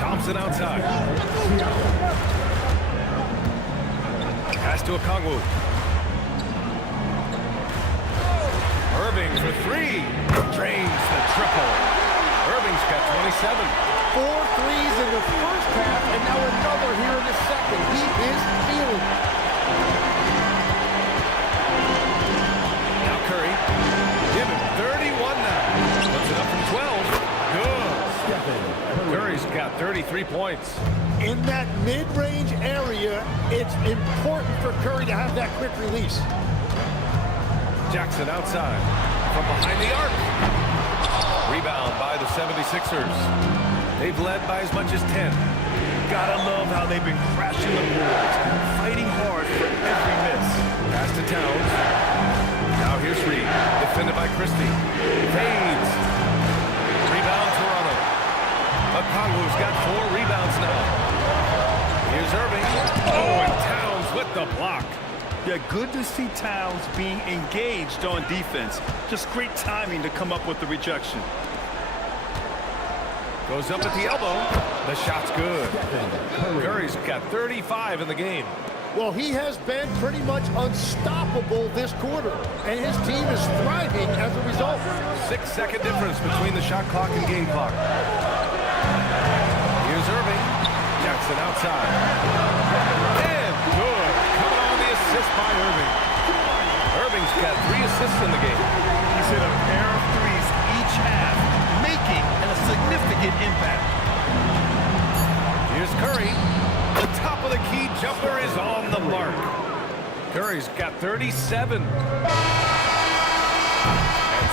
Thompson outside. Pass to a Congu. Irving for 3. Drains the triple. Irving's got 27. 4 threes in the first half, and now another here in the second. He is feeling it. Now Curry. Give him 31 now. Puts it up from 12. Good. Curry's got 33 points. In that mid-range area, it's important for Curry to have that quick release. Jackson outside from behind the arc. Rebound by the 76ers. They've led by as much as 10. Gotta love how they've been crashing the boards, fighting hard for every miss. Pass to Towns. Now here's Reed, defended by Christie. Fades. Rebound Toronto. Okongwu's got 4 rebounds now. Here's Irving. Oh, and Towns with the block. Yeah, good to see Towns being engaged on defense. Just great timing to come up with the rejection. Goes up at the elbow. The shot's good. Curry's got 35 in the game. Well, he has been pretty much unstoppable this quarter, and his team is thriving as a result. 6-second difference between the shot clock and game clock. Here's Irving. Jackson outside. And good. Coming on the assist by Irving. Irving's got 3 assists in the game. He's hit a pair of threes each half, making a significant impact. Here's Curry. The top of the key jumper is on the mark. Curry's got 37. And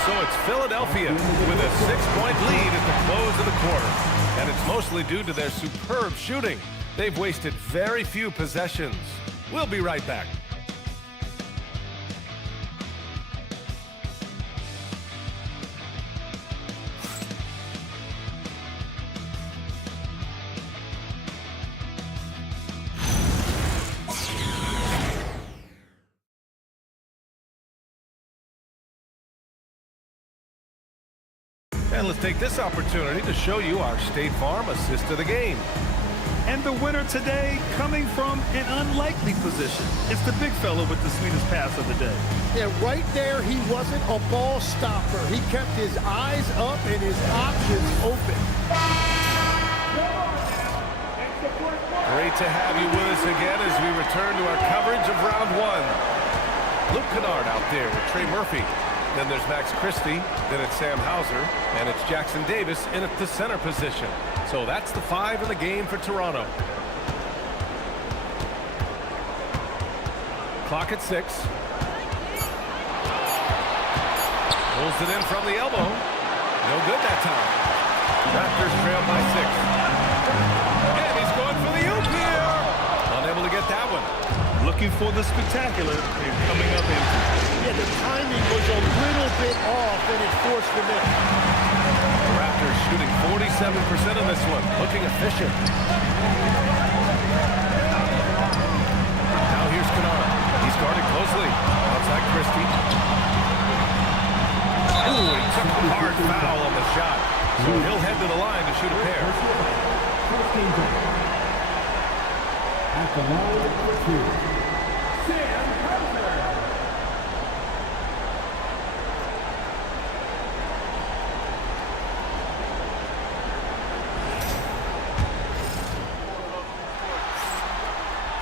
so it's Philadelphia with a 6-point lead at the close of the quarter. And it's mostly due to their superb shooting. They've wasted very few possessions. We'll be right back. And let's take this opportunity to show you our State Farm assist of the game. And the winner today coming from an unlikely position. It's the big fella with the sweetest pass of the day. Yeah, right there, he wasn't a ball stopper. He kept his eyes up and his options open. Great to have you with us again as we return to our coverage of round 1. Luke Kennard out there with Trey Murphy. Then there's Max Christie, then it's Sam Hauser, and it's Jackson Davis in at the center position. So that's the 5 in the game for Toronto. Clock at 6. Pulls it in from the elbow. No good that time. Raptors trail by 6. And he's going for the oop here. Unable to get that one. Looking for the spectacular and coming up empty. Yeah, the timing was a little bit off, and it forced the miss. The Raptors shooting 47% on this one. Looking efficient. Now here's Kennard. He's guarded closely. Outside Christie. Ooh, he took a hard foul on the shot. So he'll head to the line to shoot a pair. At the line for 2, Sam Hauser.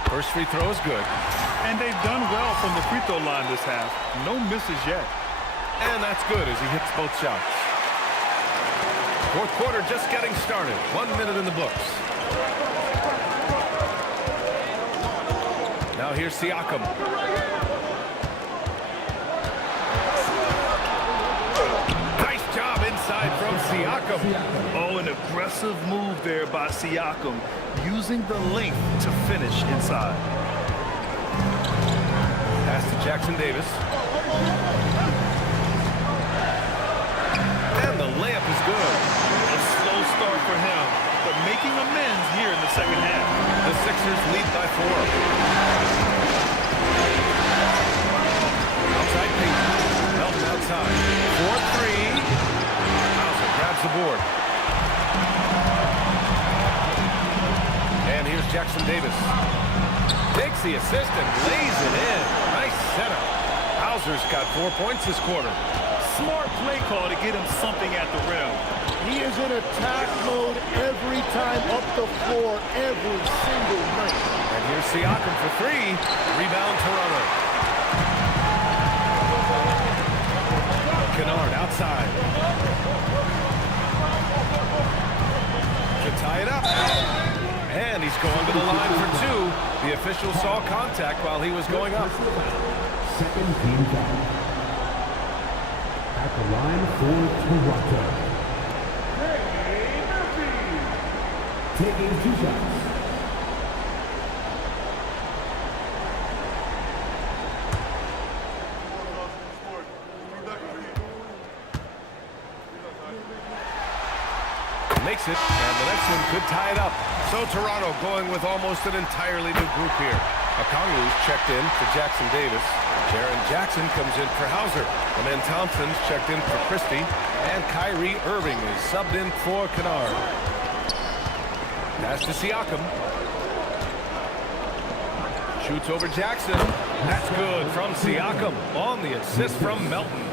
First free throw is good. And they've done well from the free throw line this half. No misses yet. And that's good as he hits both shots. Fourth quarter just getting started. 1 minute in the books. Now here's Siakam. Nice job inside from Siakam. Oh, an aggressive move there by Siakam, using the length to finish inside. Pass to Jackson Davis. And the layup is good. A slow start for him, but making amends here in the second half. The Sixers lead by 4. Outside Payton. Melton outside. 4-3. Hauser grabs the board. And here's Jackson Davis. Takes the assist and lays it in. Nice setup. Hauser's got 4 points this quarter. Smart play call to get him something at the rim. He is in attack mode every time up the floor, every single night. And here's Siakam for 3. Rebound Toronto. Kennard outside. To tie it up. And he's going to the line for 2. The official saw contact while he was going up. Second team foul. At the line for Toronto, taking 2 shots. Makes it, and the next one could tie it up. So Toronto going with almost an entirely new group here. Okongwu's checked in for Jackson Davis. Jaren Jackson comes in for Hauser. And then Thompson's checked in for Christie. And Kyrie Irving is subbed in for Kennard. Pass to Siakam. Shoots over Jackson. That's good from Siakam on the assist from Melton.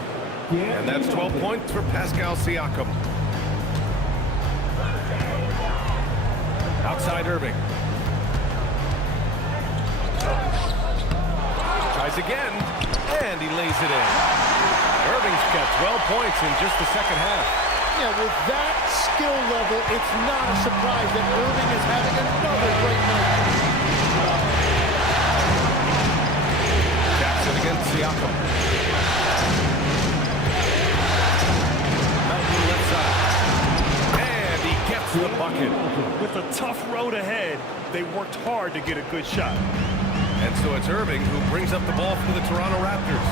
And that's 12 points for Pascal Siakam. Outside Irving. Tries again, and he lays it in. Irving's got 12 points in just the second half. Yeah, with that skill level, it's not a surprise that Irving is having another great night. Jackson against Siakam. Melton left side. And he gets the bucket. With a tough road ahead, they worked hard to get a good shot. And so it's Irving who brings up the ball for the Toronto Raptors.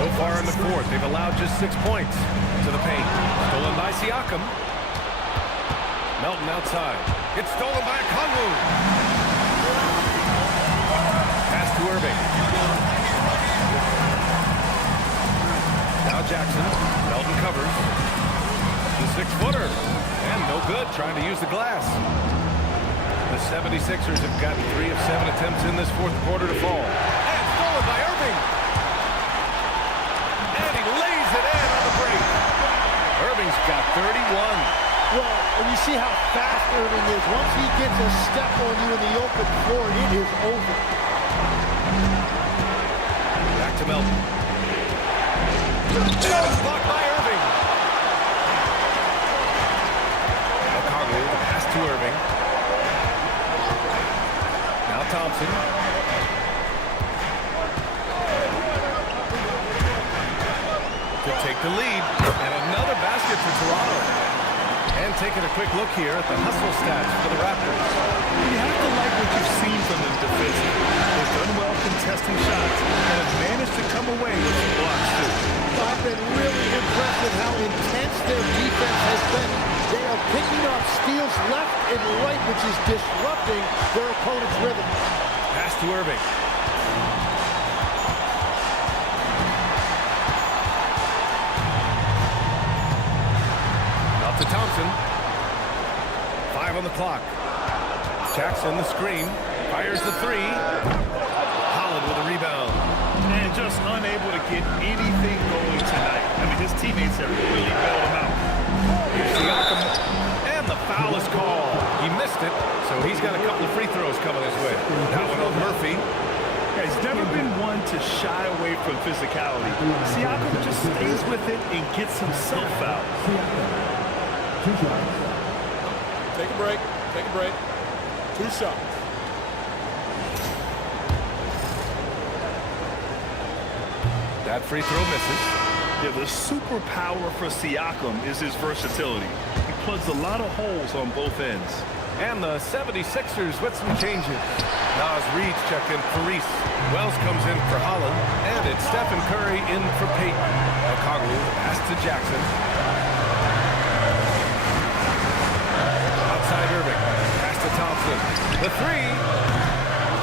So far in the fourth, they've allowed just 6 points to the paint. Stolen by Siakam. Melton outside. It's stolen by Okongwu. Pass to Irving. Now Jackson. Melton covers. The 6-footer. And no good, trying to use the glass. The 76ers have gotten 3 of 7 attempts in this fourth quarter to fall. And stolen by Irving. And he lays it in on the break. Irving's got 31. Well, when you see how fast Irving is, once he gets a step on you in the open floor, it is over. Back to Melton. And it's blocked by Irving. Okongwu, the pass to Irving. Now Thompson. To take the lead. And another basket for Toronto. And taking a quick look here at the hustle stats for the Raptors. You have to like what you've seen from them defensively. They've done well contesting shots and have managed to come away with some blocks too. I've been really impressed with how intense their defense has been. They are picking up steals left and right, which is disrupting their opponent's rhythm. Pass to Irving. Up to Thompson. 5 on the clock. Jackson, the screen. Fires the 3. Holland with a rebound. And just unable to get anything going tonight. I mean, his teammates have really bailed him out. Here's Siakam. And the foul is called. He missed it, so he's got a couple of free throws coming his way. That one on Murphy. Yeah, he's never been one to shy away from physicality. Siakam just stays with it and gets himself out. Two shots. Take a break. Take a break. 2 shots. That free throw misses. Yeah, the superpower for Siakam is his versatility. He plugs a lot of holes on both ends. And the 76ers with some changes. Nas Reed's checked in for Reese. Wells comes in for Holland. And it's Stephen Curry in for Payton. Okongwu pass to Jackson. Outside Irving. Pass to Thompson. The 3.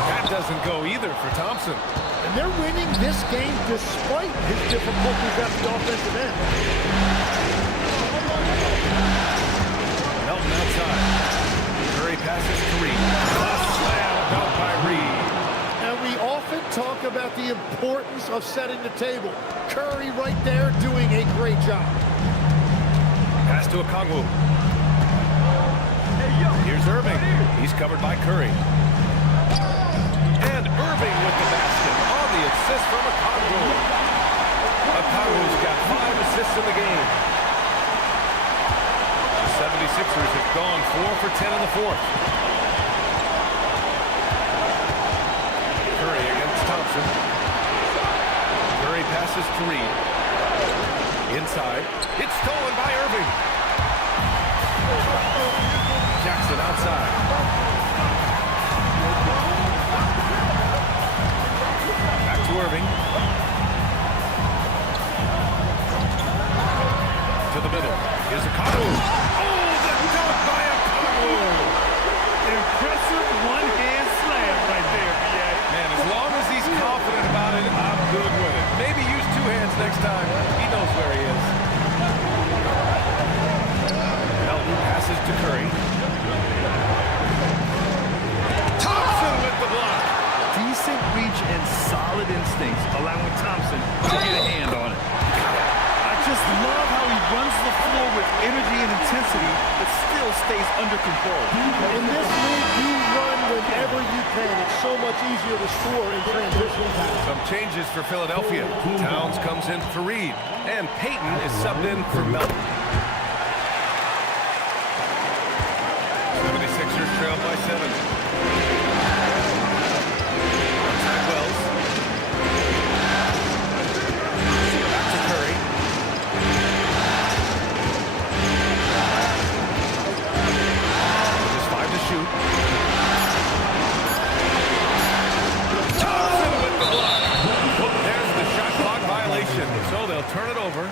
That doesn't go either for Thompson. And they're winning this game despite his difficulties at the offensive end. Melton outside. Curry passes to Reed. Slammed out by Reed. And we often talk about the importance of setting the table. Curry right there doing a great job. Pass to Okongwu. Here's Irving. He's covered by Curry. And Irving with the basket on the assist from Okongwu. Okongwu's got 5 assists in the game. The 76ers have gone 4 for 10 in the 4th. Curry against Thompson. Curry passes to Reed. Inside. It's stolen by Irving. Jackson outside. Back to Irving. To the middle. Here's Okongwu. Oh, the dunk by Okongwu. Impressive one-hand slam right there, B.A. Man, as long as he's confident about it, I'm good with it. Maybe use 2 hands next time. He knows where he is. Melton passes to Curry. Thompson with the block. Decent reach and solid instincts, allowing Thompson to get a hand on it. I just love how he runs the floor with energy and intensity, but still stays under control. In this league, you run whenever you can. It's so much easier to score in transition. Some changes for Philadelphia. Towns comes in for Reed, and Payton is subbed in for Melton. 76ers trail by 7. Outside Wells. Back to Curry. Just 5 to shoot. Thompson with the block. There's the shot clock violation, so they'll turn it over.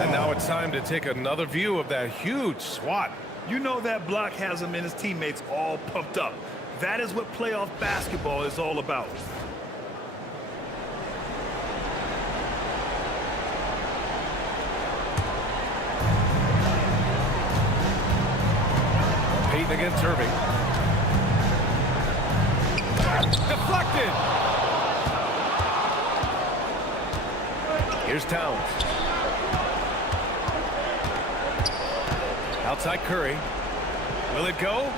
And now it's time to take another view of that huge swat. You know that block has him and his teammates all pumped up. That is what playoff basketball is all about. Payton against Irving. Deflected. Here's Towns. Outside Curry. Will it go?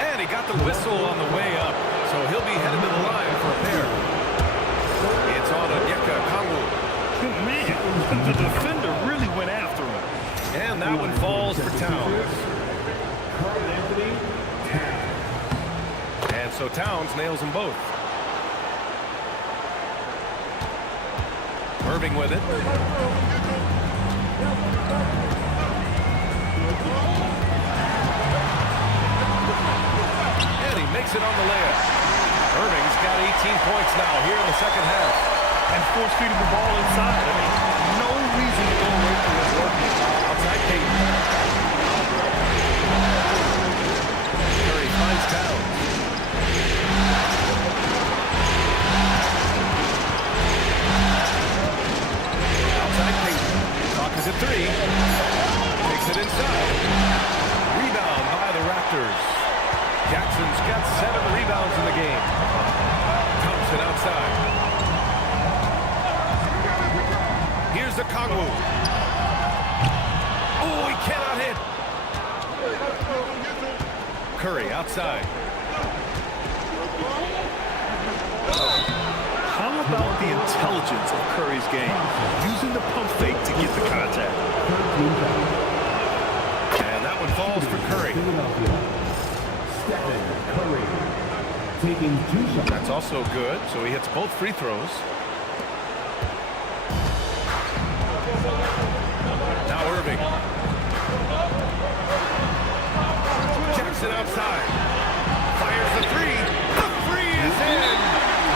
And he got the whistle on the way up, so he'll be headed to the line for a pair. It's on Okongwu. Man, the defender really went after him. And that one falls for Towns. And so Towns nails them both. Irving with it. And he makes it on the layup. Irving's got 18 points now here in the second half. And force feeding the ball inside. I mean, no reason to go away from this work. Outside Payton. Curry finds Towns. Outside Payton. Clock is at 3. Takes it inside. Rebound by the Raptors. Jackson's got 7 rebounds in the game. Thompson outside. Here's the Kongwu. Oh, he cannot hit. Curry outside. How about the intelligence of Curry's game? Using the pump fake to get the contact. And that one falls for Curry. Stephen Curry taking 2 shots. That's also good, so he hits both free throws. Now Irving. Jackson outside. Fires the 3. The 3 is in.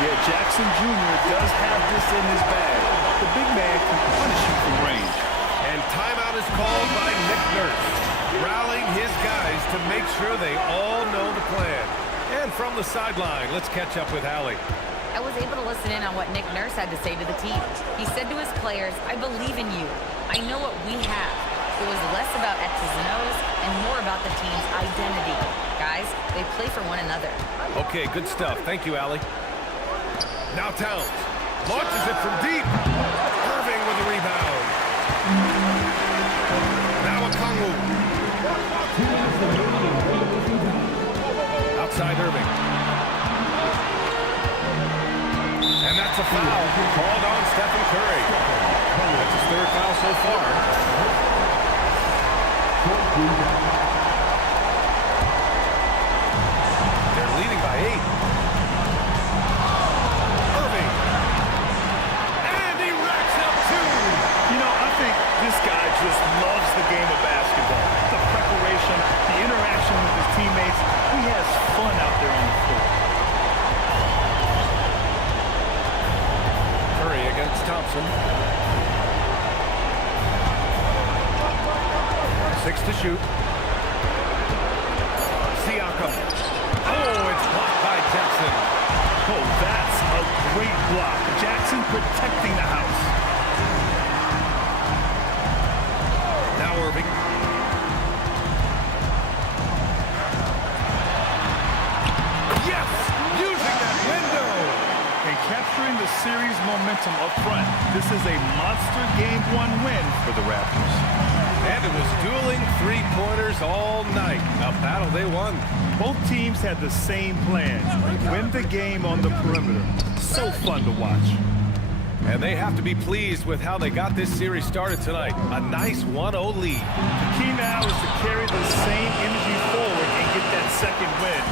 Yeah, Jackson Jr. does have this in his bag. The big man can punish you from range. And timeout is called by Nick Nurse, rallying his guys to make sure they all know the plan. And from the sideline, let's catch up with Allie. I was able to listen in on what Nick Nurse had to say to the team. He said to his players, I believe in you. I know what we have. It was less about X's and O's and more about the team's identity. Guys, they play for one another. Okay, good stuff. Thank you, Allie. Now Towns launches it from deep. Irving with the rebound. Now a Kongwu. Outside Irving. And that's a foul called on Stephen Curry. That's his 3rd foul so far. They're leading by 8. Irving. And he racks up 2. You know, I think this guy just loves the game of basketball. The preparation, the interaction with his teammates. He has fun out there on the floor. Curry against Thompson. 6 to shoot. Siakam. Oh, it's blocked by Jackson. Oh, that's a great block. Jackson protecting the house. Now Irving. Yes! Using that window! And capturing the series momentum up front. This is a monster Game 1 win for the Raptors. And it was dueling 3-pointers all night. A battle they won. Both teams had the same plan. Win the game on the perimeter. So fun to watch. And they have to be pleased with how they got this series started tonight. A nice 1-0 lead. The key now is to carry the same energy forward and get that second win.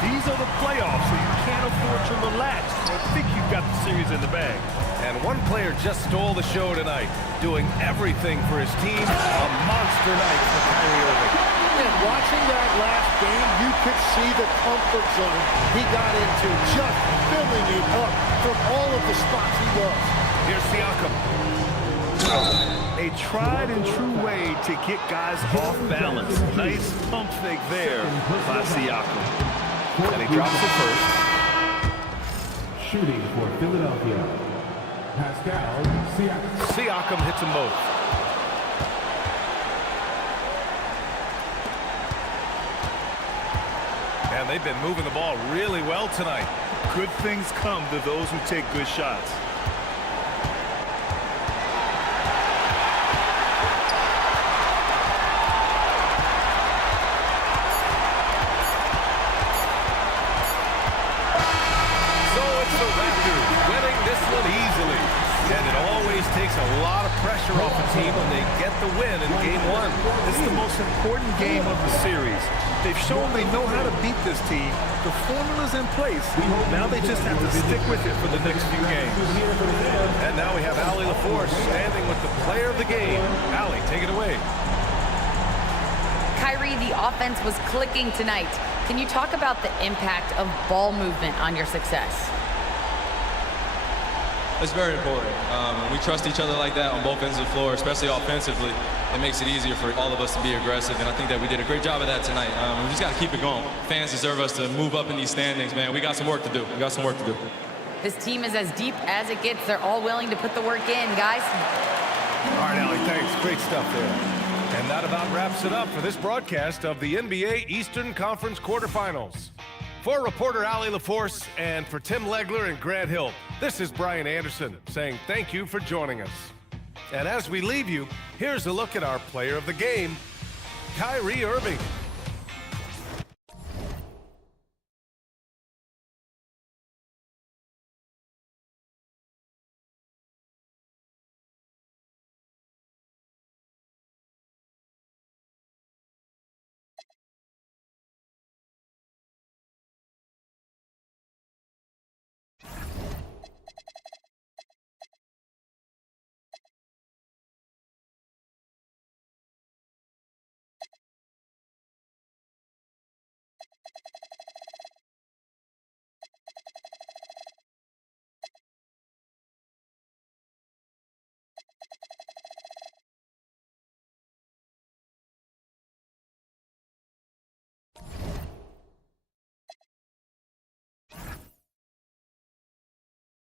These are the playoffs, so you can't afford to relax or think you've got the series in the bag. And one player just stole the show tonight, doing everything for his team. A monster night for Kyrie Irving. And watching that last game, you could see the comfort zone he got into, just filling it up from all of the spots he was. Here's Siakam. A tried and true way to get guys off balance. Nice pump fake there by Siakam. And he drops it first. Shooting for Philadelphia, Pascal Siakam. Siakam hits them both. And they've been moving the ball really well tonight. Good things come to those who take good shots. And it always takes a lot of pressure off a team when they get the win in Game 1. It's the most important game of the series. They've shown they know how to beat this team. The formula's in place. Now they just have to stick with it for the next few games. And now we have Allie LaForce standing with the player of the game. Allie, take it away. Kyrie, the offense was clicking tonight. Can you talk about the impact of ball movement on your success? It's very important. We trust each other like that on both ends of the floor, especially offensively. It makes it easier for all of us to be aggressive, and I think that we did a great job of that tonight. We just got to keep it going. Fans deserve us to move up in these standings, man. We got some work to do. We got some work to do. This team is as deep as it gets. They're all willing to put the work in, guys. All right, Allie, thanks. Great stuff there. And that about wraps it up for this broadcast of the NBA Eastern Conference quarterfinals. For reporter Allie LaForce and for Tim Legler and Grant Hill, this is Brian Anderson saying thank you for joining us. And as we leave you, here's a look at our player of the game, Kyrie Irving.